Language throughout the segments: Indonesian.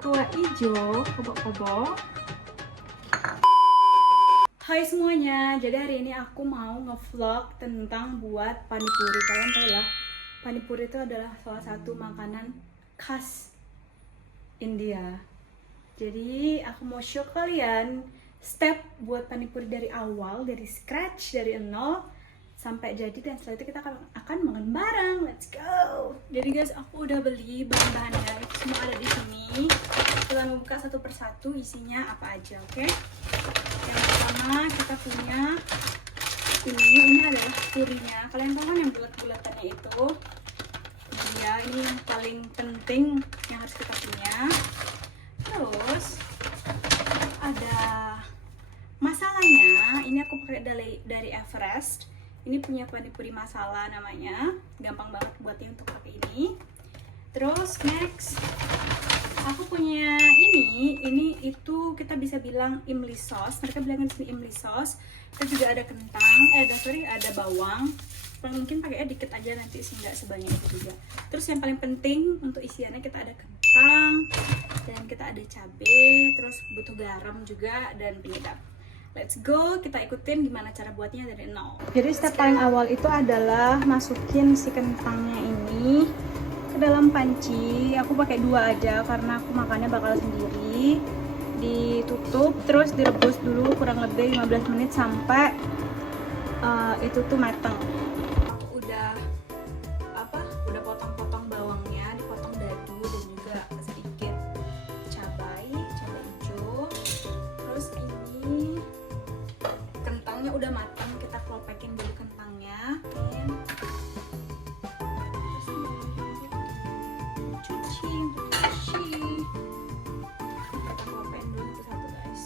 Tua hijau, kobok-kobok. Hai semuanya, jadi hari ini aku mau ngevlog tentang buat panipuri. Kalian tahu lah, panipuri itu adalah salah satu makanan khas India. Jadi aku mau show kalian step buat panipuri dari awal, dari scratch, dari nol sampai jadi, dan setelah itu kita akan makan bareng. Let's go. Jadi guys, aku udah beli bahan-bahannya, itu semua ada di sini. Kita buka satu persatu isinya apa aja, oke? Yang pertama kita punya ini adalah purinya. Kalian tahu kan yang bulat-bulatannya itu? Ya, ini yang paling penting yang harus kita punya. Terus ada masalahnya. Ini aku pakai dari Everest. Ini punya panipuri masala namanya. Gampang banget buatnya untuk pakai ini. Terus next aku punya ini itu kita bisa bilang imli sauce. Mereka bilang di sini imli sauce. Kita juga ada kentang, ada bawang. Mungkin pakainya dikit aja nanti sih, nggak sebanyak itu juga. Terus yang paling penting untuk isiannya kita ada kentang dan kita ada cabai, terus butuh garam juga dan penyedap. Let's go, kita ikutin gimana cara buatnya dari nol. Jadi step paling awal itu adalah masukin si kentangnya ini ke dalam panci. Aku pakai 2 aja karena aku makannya bakal sendiri. Ditutup terus direbus dulu kurang lebih 15 menit sampai itu tuh matang. Aku udah potong-potong bawangnya, dipotong dadu dan juga sedikit cabai hijau. Terus ini kentangnya udah matang, kita kelopekin dulu kentangnya. Cuci. Kita kelopekin dulu satu guys.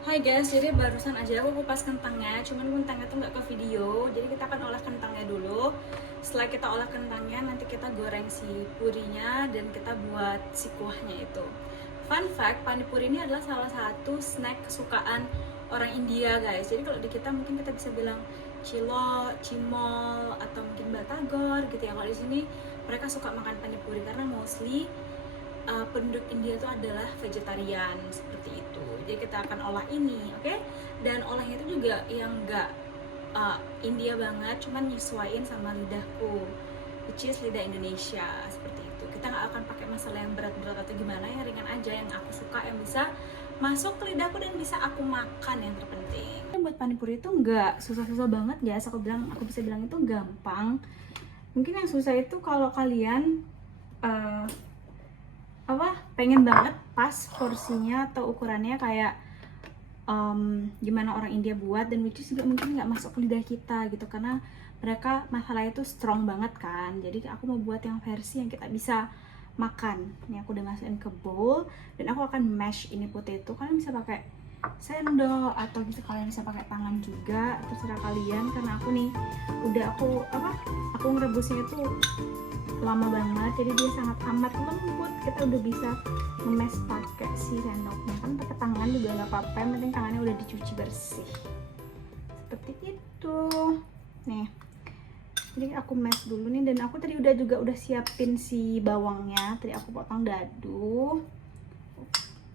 Hai guys, jadi barusan aja aku kupas kentangnya, cuman kentangnya tuh nggak ke video, jadi kita akan olah kentangnya dulu. Setelah kita olah kentangnya, nanti kita goreng si purinya dan kita buat si kuahnya itu. Fun fact, panipuri ini adalah salah satu snack kesukaan orang India guys. Jadi kalau di kita mungkin kita bisa bilang cilo, cimol, atau mungkin batagor gitu ya. Kalau di sini mereka suka makan panipuri karena mostly penduduk India itu adalah vegetarian seperti itu. Jadi kita akan olah ini, oke? Dan olahnya itu juga yang enggak India banget, cuman nyesuaiin sama lidahku, which is lidah Indonesia seperti itu. Kita nggak akan pakai masalah yang berat-berat atau gimana, yang ringan aja, yang aku suka, yang bisa masuk ke lidahku dan bisa aku makan, yang terpenting. Buat panipuri itu nggak susah-susah banget guys. Aku bisa bilang itu gampang. Mungkin yang susah itu kalau kalian pengen banget pas porsinya atau ukurannya kayak gimana orang India buat, dan which is juga mungkin nggak masuk ke lidah kita gitu karena mereka masalah itu strong banget kan. Jadi aku mau buat yang versi yang kita bisa makan. Ini aku udah masukin ke bowl dan aku akan mash ini potato. Kalian bisa pakai sendok atau bisa kalian bisa pakai tangan juga, terserah kalian. Karena aku nih aku ngerebusnya itu lama banget, jadi dia sangat amat lembut. Kita udah bisa ngemes pakai si sendoknya, kan pakai tangan juga nggak apa-apa, yang penting tangannya udah dicuci bersih seperti itu. Nih, jadi aku mash dulu nih, dan aku tadi udah siapin si bawangnya, tadi aku potong dadu.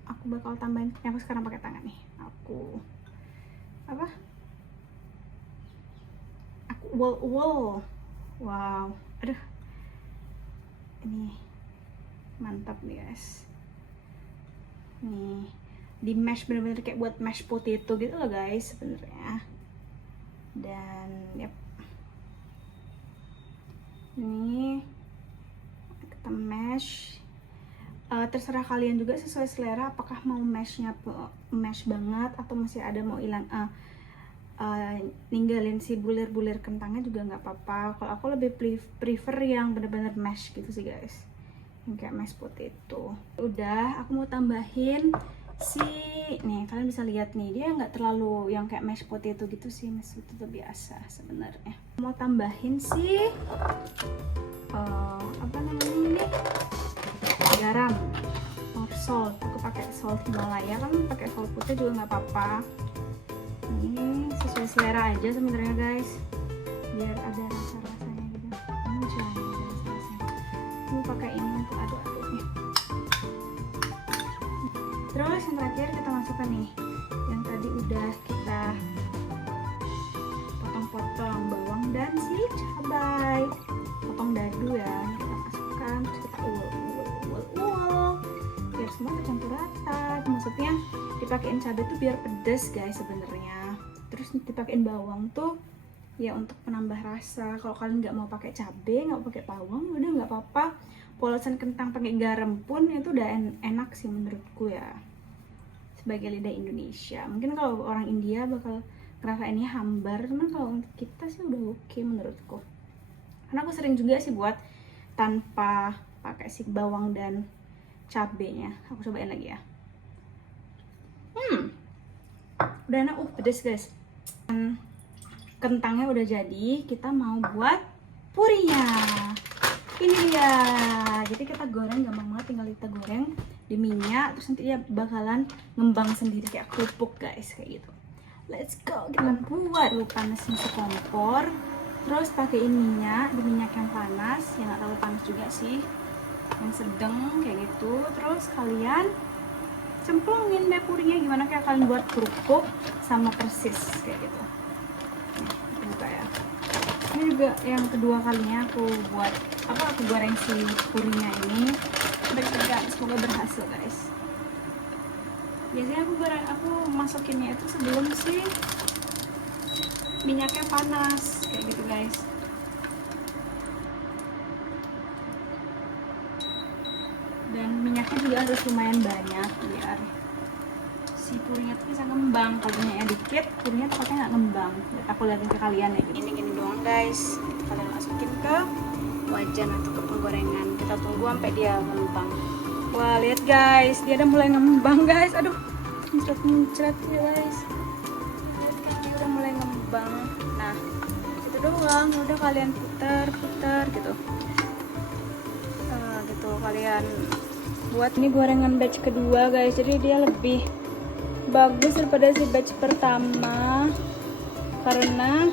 Aku bakal tambahin, aku sekarang pakai tangan nih. Aku wow, aduh, ini mantap nih guys. Nih di mash bener-bener kayak buat mash potato gitu loh guys sebenarnya. Dan ini kita mash. Terserah kalian juga, sesuai selera, apakah mau mash banget atau masih ada mau hilang ninggalin si bulir-bulir kentangnya juga nggak apa-apa. Kalau aku lebih prefer yang bener-bener mash gitu sih guys, yang kayak mash potato. Udah, aku mau tambahin nih, kalian bisa lihat nih, dia nggak terlalu yang kayak mash potato gitu sih, mash potato biasa sebenarnya. Mau tambahin sih garam or salt. Aku pakai salt Himalaya, kan pakai salt putih juga nggak apa-apa. Ini sesuai selera aja sebenarnya guys, biar ada rasa-rasanya gitu. Ini jangan ada rasa-rasanya. Aku pakai ini untuk aduk-aduknya. Terus yang terakhir kita masukkan nih yang tadi udah kita potong-potong bawang dan si cabai, potong dadu ya, ini kita masukkan, terus kita ulek biar semua tercampur rata. Maksudnya dipakein cabai tuh biar pedes guys sebenarnya, terus dipakein bawang tuh ya untuk penambah rasa. Kalau kalian nggak mau pakai cabai, nggak mau pakai bawang, udah nggak apa-apa, polosan kentang pakai garam pun itu udah enak sih menurutku ya, sebagai lidah Indonesia. Mungkin kalau orang India bakal ngerasainnya hambar, cuman kalau untuk kita sih udah oke menurutku, karena aku sering juga sih buat tanpa pakai si bawang dan cabenya. Aku cobain lagi ya. Udah enak, pedes guys. Kentangnya udah jadi, kita mau buat purinya. Ini dia. Jadi kita goreng gampang banget, tinggal kita goreng di minyak, terus nanti dia bakalan ngembang sendiri kayak kerupuk guys, kayak gitu. Let's go, kita buat dulu. Panasin sekompor, terus pakaiin minyak, di minyak yang panas, yang gak terlalu panas juga sih, yang sedang kayak gitu. Terus kalian cemplungin deh purinya, gimana kayak kalian buat kerupuk sama persis kayak gitu. Nih, buka ya. Ini juga yang kedua kalinya aku buat aku goreng si purinya ini. Semoga berhasil guys. Biasanya aku masukinnya itu sebelum si minyaknya panas kayak gitu guys. Dan minyaknya juga harus lumayan banyak biar si purinya tuh bisa ngembang. Kalau minyaknya dikit, purinya tuh nggak ngembang. Aku liatin ke kalian ya gitu. Gini doang guys. Kalian masukin ke wajan atau ke penggorengan. Kita tunggu sampai dia ngembang. Wah, lihat guys, dia udah mulai ngembang guys. Aduh, muncrat ya guys. Lihat kan, dia udah mulai ngembang. Nah, itu doang. Udah kalian putar gitu. Gitu kalian buat. Ini gorengan batch kedua guys. Jadi dia lebih bagus daripada si batch pertama. Karena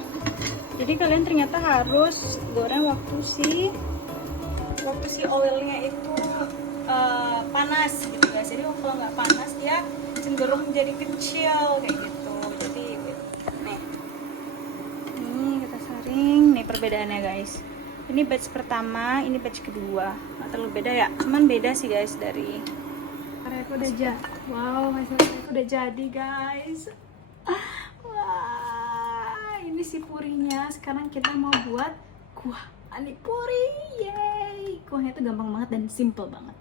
jadi kalian ternyata harus goreng waktu si oilnya itu panas gitu guys. Jadi kalau nggak panas dia cenderung jadi kecil kayak gitu. Jadi nih kita saring. Nih perbedaannya guys. Ini batch pertama, ini batch kedua. Nggak terlalu beda ya, cuman beda sih guys dari karya aku udah jadi. Wow, hasilnya udah jadi guys. Wah, ini si purinya. Sekarang kita mau buat kuah panipuri. Yeay, kuahnya tuh gampang banget dan simple banget.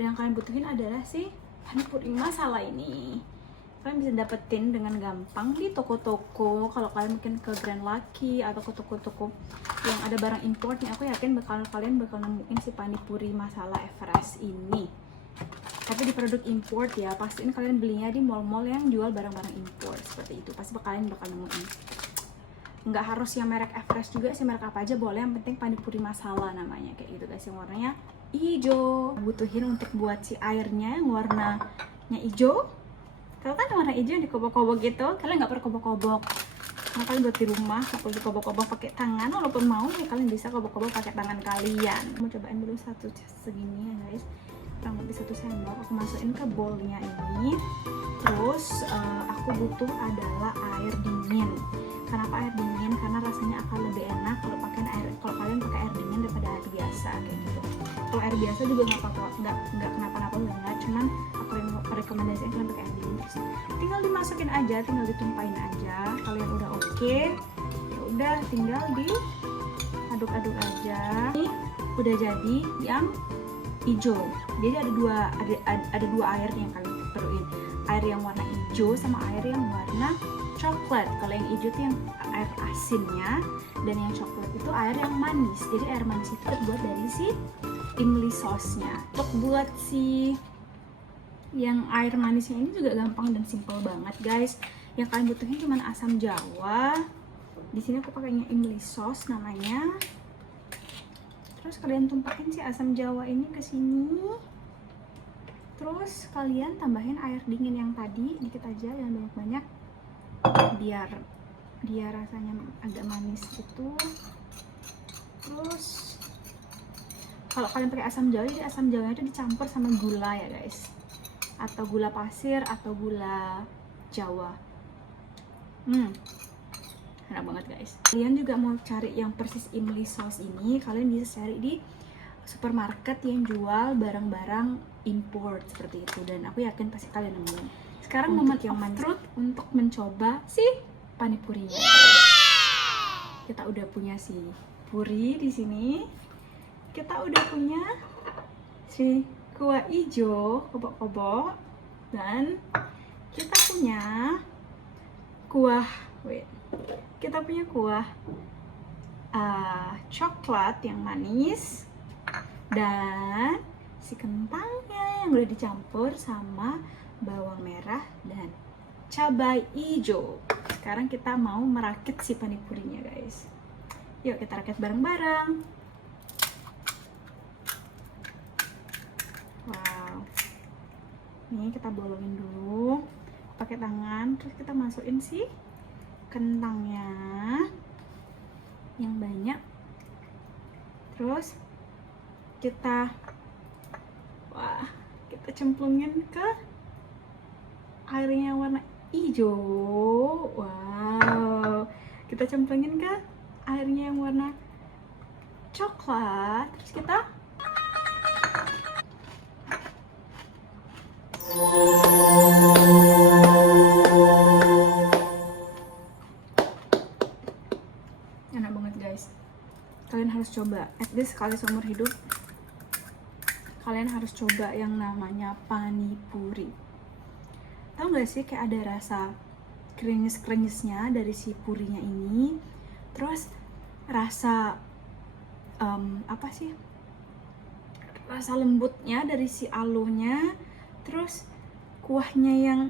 Yang kalian butuhin adalah si panipuri masala ini. Kalian bisa dapetin dengan gampang di toko-toko. Kalau kalian mungkin ke Grand Lucky atau ke toko-toko yang ada barang import nih, aku yakin kalian bakal nemuin si panipuri masala Everest ini. Tapi di produk import ya, pastiin kalian belinya di mall-mall yang jual barang-barang import seperti itu. Pasti kalian bakal nemuin. Nggak harus yang merek Everest juga sih, merek apa aja boleh, yang penting panipuri masala namanya kayak gitu guys, yang warnanya hijau. Butuhin untuk buat si airnya yang warnanya hijau. Kalau kan warna hijau yang dikobok-kobok gitu, kalian nggak perlu kobok-kobok. Nah, kalian buat di rumah nggak perlu dikobok-kobok pakai tangan. Walaupun mau ya kalian bisa kobok-kobok pakai tangan kalian. Mau cobain dulu satu segini ya guys, kurang lebih 1 sendok. Aku masukin ke bowlnya ini. Terus aku butuh adalah air dingin. Kenapa air dingin? Karena rasanya akan lebih enak kalau kalian pakai air dingin daripada air biasa kayak gitu. Kalau air biasa juga nggak apa-apa, nggak kenapa-napa banget. Cuman aku rekomendasiin kalian pakai air dingin. Terus tinggal dimasukin aja, tinggal ditumpahin aja. Kalian udah oke, ya udah tinggal diaduk-aduk aja. Ini udah jadi yang hijau. Jadi ada dua air yang kalian perluin. Air yang warna hijau sama air yang warna coklat. Kalau yang hijau itu yang air asinnya, dan yang coklat itu air yang manis. Jadi air manis itu terbuat dari si imli sauce-nya. Untuk buat si yang air manisnya ini juga gampang dan simple banget guys. Yang kalian butuhin cuma asam jawa. Di sini aku pakainya imli sauce namanya. Terus kalian tumpahin si asam jawa ini ke sini. Terus kalian tambahin air dingin yang tadi dikit aja, jangan banyak-banyak, biar dia rasanya agak manis gitu. Terus kalau kalian pakai asam jawa, jadi asam jawanya itu dicampur sama gula ya guys. atau gula pasir atau gula Jawa. Enak banget guys. Kalian juga mau cari yang persis imli sauce ini, kalian bisa cari di supermarket yang jual barang-barang import seperti itu, dan aku yakin pasti kalian nemuin. Sekarang moment yang truth untuk mencoba si panipurinya. Kita udah punya si puri di sini. Kita udah punya si kuah hijau kobok-kobok, dan kita punya kuah coklat yang manis, dan si kentangnya yang udah dicampur sama bawang merah dan cabai hijau. Sekarang kita mau merakit si panipurinya guys. Yuk kita rakit bareng-bareng. Wow, ini kita bolongin dulu pakai tangan, terus kita masukin si kentangnya yang banyak, terus kita cemplungin ke airnya warna hijau. Wow, kita cemplungin ke airnya yang warna coklat, terus kita enak banget guys. Kalian harus coba, at least sekali seumur hidup kalian harus coba yang namanya panipuri. Tahu gak sih, kayak ada rasa krenyes-krenyesnya dari si purinya ini, terus rasa apa sih, rasa lembutnya dari si alonya, terus kuahnya yang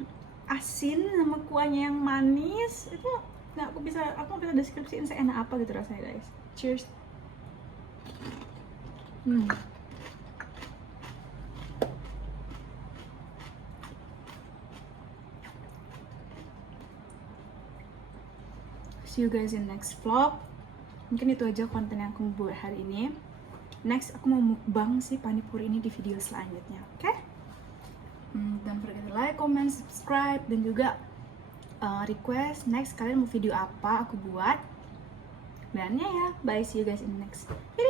asin sama kuahnya yang manis. Itu aku nggak bisa deskripsiin seenak apa gitu rasanya guys. Cheers. See you guys in next vlog. Mungkin itu aja konten yang aku buat hari ini. Next aku mau mukbang si panipuri ini di video selanjutnya, oke? Don't forget to like, comment, subscribe, dan juga request next kalian mau video apa aku buat. Dan ya, bye, see you guys in the next video.